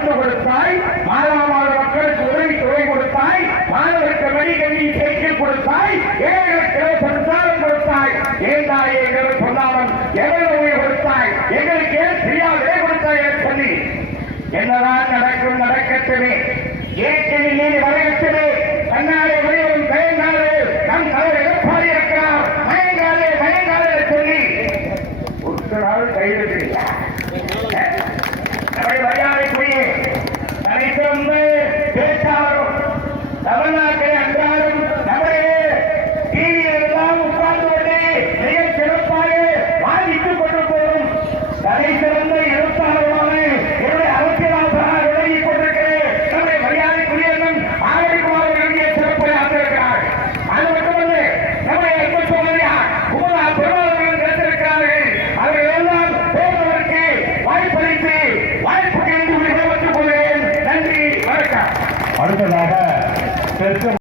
மருந்து கொடுத்தாய், மாதா மக்களுக்கு உதவி தொகை கொடுத்தாய், மாணவருக்கு மெடிக்கல்வி சைக்கிள் கொடுத்தாய், ஏழைகளுக்கு சன்சாரம் கொடுத்தாய். ஏன் தாயே எங்களுக்கு சொல்லாமல் எவ்வளவு கொடுத்தாய், எங்களுக்கு ஏன் சரியா விலை கொடுத்தாய் என்று சொல்லி என்னதான் நடக்கும் நடக்கட்டுமே.